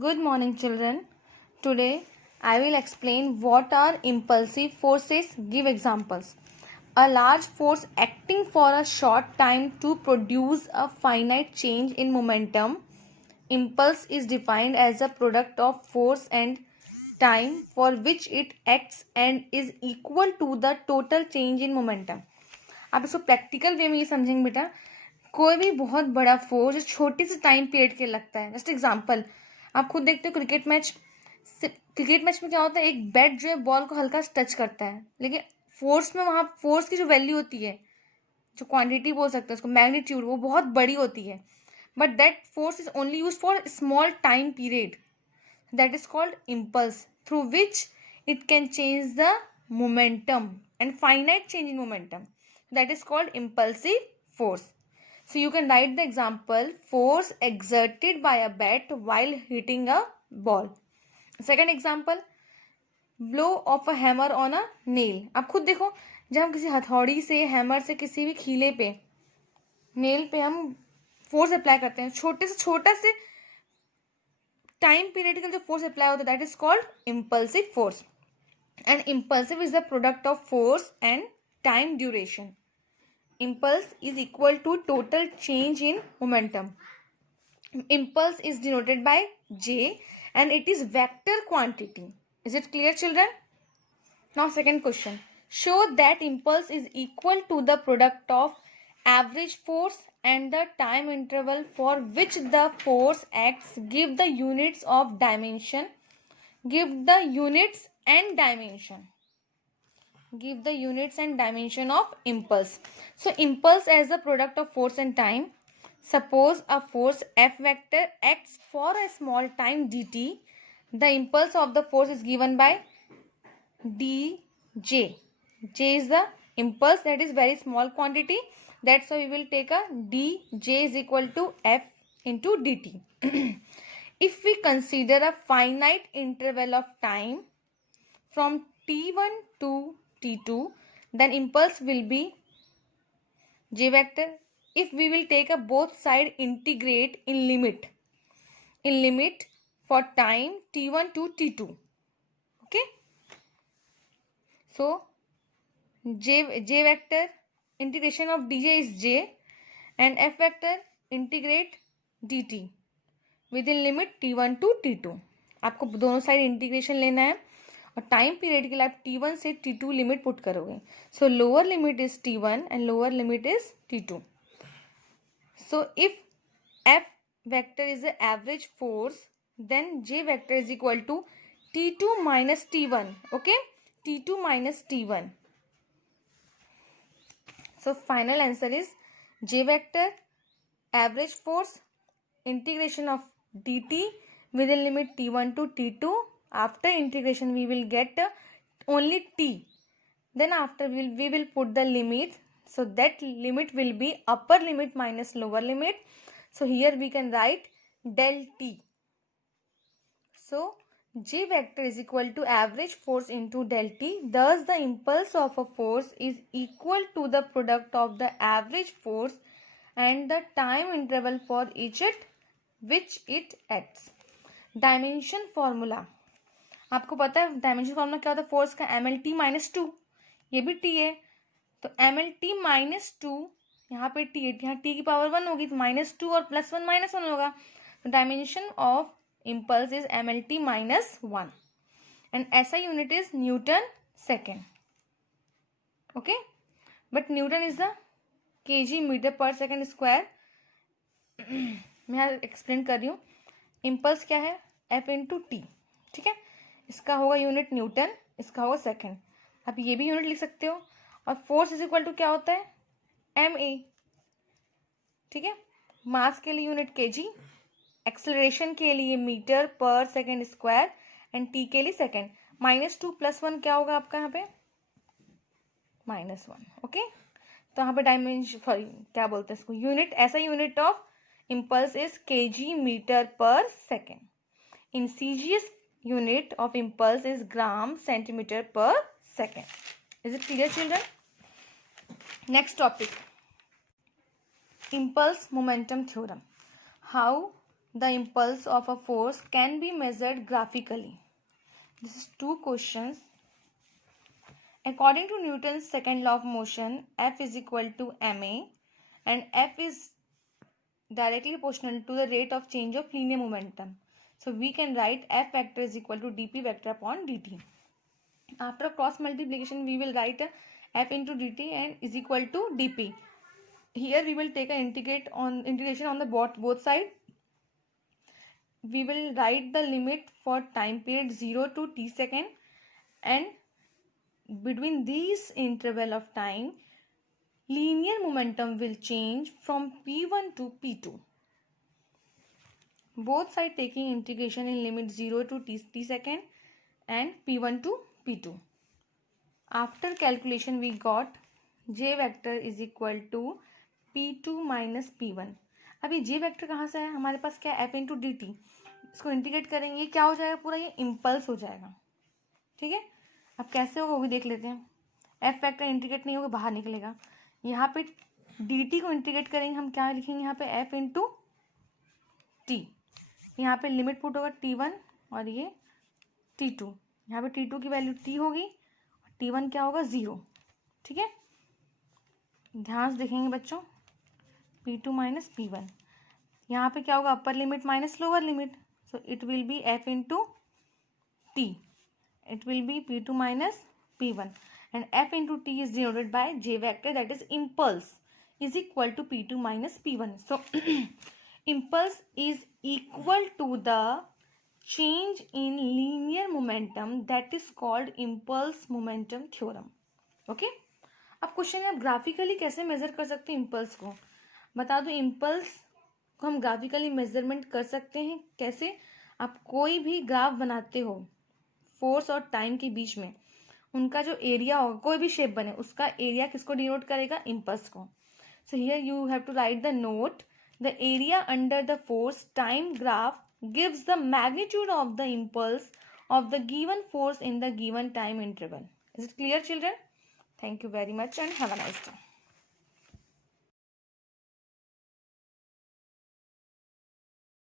Good morning, children. Today, I will explain what are impulsive forces. Give examples. A large force acting for a short time to produce a finite change in momentum. Impulse is defined as a product of force and time for which it acts and is equal to the total change in momentum. आप इसको practical way में ये समझेंगे बेटा. कोई भी बहुत बड़ा फोर्स जो छोटे से टाइम पीरियड के लगता है. जस्ट एग्जांपल, आप खुद देखते हो क्रिकेट मैच में क्या होता है, एक बैट जो है बॉल को हल्का टच करता है, लेकिन फोर्स में वहां फोर्स की जो वैल्यू होती है, जो क्वांटिटी बोल सकते हैं उसको, मैग्नीट्यूड, वो बहुत बड़ी होती है. But that force is only use for small time period. That is called impulse, through which it can change the momentum and finite change in momentum. That is called impulsive force. So you can write the example: force exerted by a bat while hitting a ball. Second example, blow of a hammer on a nail. आप खुद देखो, जब हम किसी हथौड़ी से, hammer से, किसी भी खीले पे, नेल पे हम फोर्स अप्लाई करते हैं, छोटे से छोटा से टाइम पीरियड का जो फोर्स अप्लाई होता है, that is called impulsive force. And impulsive is the product of force and time duration. Impulse is equal to total change in momentum. Impulse is denoted by J and it is vector quantity. Is it clear, children? Now second question. Show that impulse is equal to the product of average force and the time interval for which the force acts. Give the units of dimension. Give the units and dimension. Give the units and dimension of impulse. So impulse as the product of force and time. Suppose a force F vector acts for a small time dt. The impulse of the force is given by dj. J is the impulse, that is very small quantity. That's why we will take a dj is equal to F into dt. If we consider a finite interval of time from t1 to t2, then impulse will be j vector. If we will take a both side integrate in limit for time t1 to t2, okay. So j vector integration of dj is j and f vector integrate dt within limit t1 to t2. आपको दोनों side integration लेना है और time period के लिए आप t1 से t2 limit put करोगे. सो lower limit is t1 and lower limit is t2. So if F vector is the average force, then J vector is equal to T2 minus T1. Okay, T2 minus T1. So final answer is J vector average force integration of dt within limit T1 to T2. After integration we will get only T. Then after we will put the limit. So that limit will be upper limit minus lower limit. So here we can write del T. So J vector is equal to average force into del T. Thus the impulse of a force is equal to the product of the average force and the time interval for each at which it acts. Dimension formula. आपको पता है dimension formula क्या होता है force का? MLT minus 2. ये भी T है, तो MLT माइनस 2, यहाँ पे T है, यहाँ T की पावर 1 होगी तो -2 और +1 -1 होगा. तो dimension of impulse is MLT minus 1 and SI unit is Newton second. Okay, but Newton is the kg meter per second square. मैं यहाँ एक्सप्लेन कर रही हूँ. इम्पल्स क्या है? F into T. ठीक है, इसका होगा यूनिट न्यूटन, इसका होगा सेकेंड. आप ये भी यूनिट लिख सकते हो. और फोर्स इज इक्वल टू क्या होता है? MA. ठीक है, मास के लिए यूनिट kg, एक्सेलरेशन के लिए metre per second square and T के लिए सेकेंड. -2 + 1 क्या होगा आपका यहाँ पे? -1. ओके, तो यहाँ पे डायमेंशन, सॉरी क्या बोलते हैं इसको, यूनिट, ऐसा unit of impulse is kg metre per second. In CGS unit of impulse is gram centimeter per second. Is it clear, children? Next topic, impulse momentum theorem. How the impulse of a force can be measured graphically? This is two questions. According to Newton's second law of motion, F is equal to ma, and F is directly proportional to the rate of change of linear momentum. So we can write F vector is equal to dp vector upon dt. After cross multiplication, we will write F into dt and is equal to dp. Here we will take an integration on the both side. We will write the limit for time period 0 to t second, and between these interval of time, linear momentum will change from p1 to p2. Both sides taking integration in limit 0 to t second and p1 to p2. After calculation, we got j vector is equal to p2 minus p1. अब ये j vector कहाँ से है? हमारे पास क्या है? f into D T. इसको integrate करेंगे, क्या हो जाएगा? पूरा ये इम्पल्स हो जाएगा. ठीक है. अब कैसे होगा वो भी देख लेते हैं. f वेक्टर इंटीग्रेट नहीं होगा, बाहर निकलेगा. यहाँ पे dt को इंटीग्रेट करेंगे, हम क्या लिखेंगे यहाँ पे? f into T. यहाँ पे लिमिट पुट होगा t1 और ये t2. यहाँ पे t2 की वैल्यू t होगी, t1 क्या होगा? 0. ठीक है. ध्यान से देखेंगे बच्चों. p2 minus p1. यहाँ पे क्या होगा? Upper limit minus lower limit. So it will be f into t. It will be p2 minus p1, and f into t is denoted by j vector, that is impulse is equal to p2 minus p1. So impulse is equal to the change in linear momentum, that is called impulse momentum theorem. Okay. अब question है, आप graphically कैसे major कर सकते हैं impulse को? बता दो. इम्पल्स को हम ग्राफिकली मेजरमेंट कर सकते हैं कैसे? आप कोई भी ग्राफ बनाते हो फोर्स और टाइम के बीच में, उनका जो एरिया होगा, कोई भी शेप बने, उसका एरिया किसको डिनोट करेगा? इम्पल्स को. So here you have to write the note. The area under the force time graph gives the magnitude of the impulse of the given force in the given time interval. Is it clear, children? Thank you very much and have a nice day.